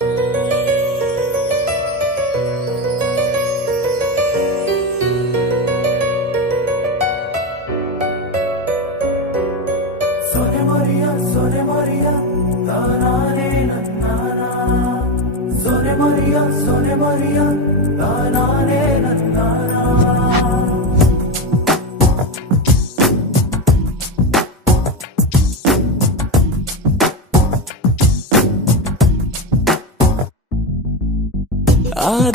ఆ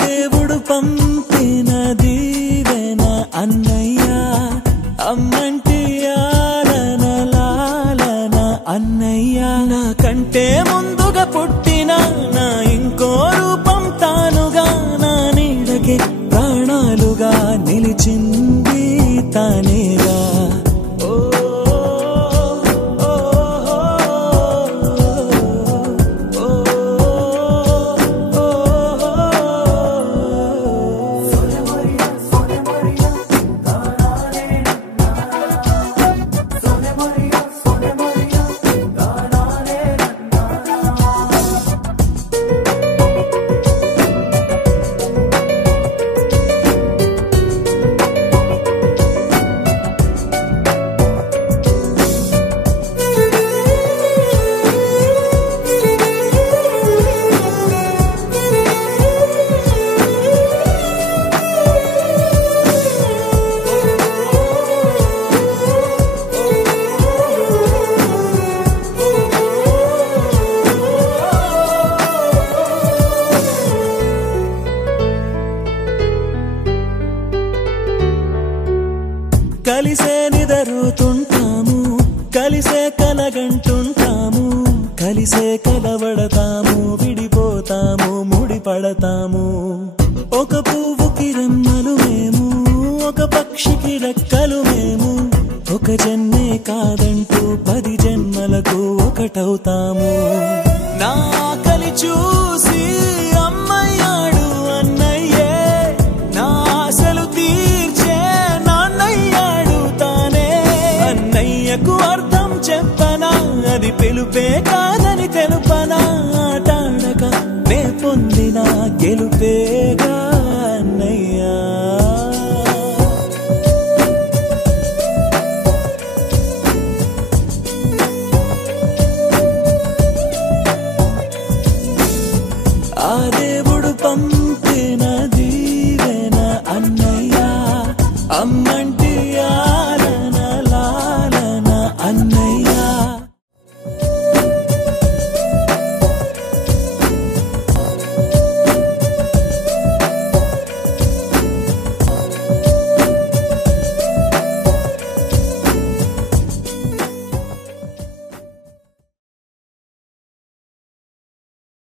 దేవుడు పంపిన దీవెన అన్నయ్య, అమ్మంటి ఆలన లాలన అన్నయ్య. నాకంటే ముందుగా పుట్టిన నా ఇంకో రూపం తానుగా, నా నీడకే ప్రాణాలుగా నిలిచింది తానేగా. కలిసే నిదరుతుంటాము, కలిసే కలగంటుంటాము, కలిసే కలవడతాము, విడిపోతాము, ముడిపడతాము. ఒక పువ్వుకి రెమ్మలు మేము, ఒక పక్షికి రెక్కలు మేము, ఒక జన్మే కాదంటూ 10 జన్మలకు ఒకటవుతాము. నా కలి చూసి అమ్మయ్యాడు అన్నయ్యే, నా ఆశలు తీర్చే అన్నయ్యకు అర్థం చెప్పనా, అది పిలుపే కా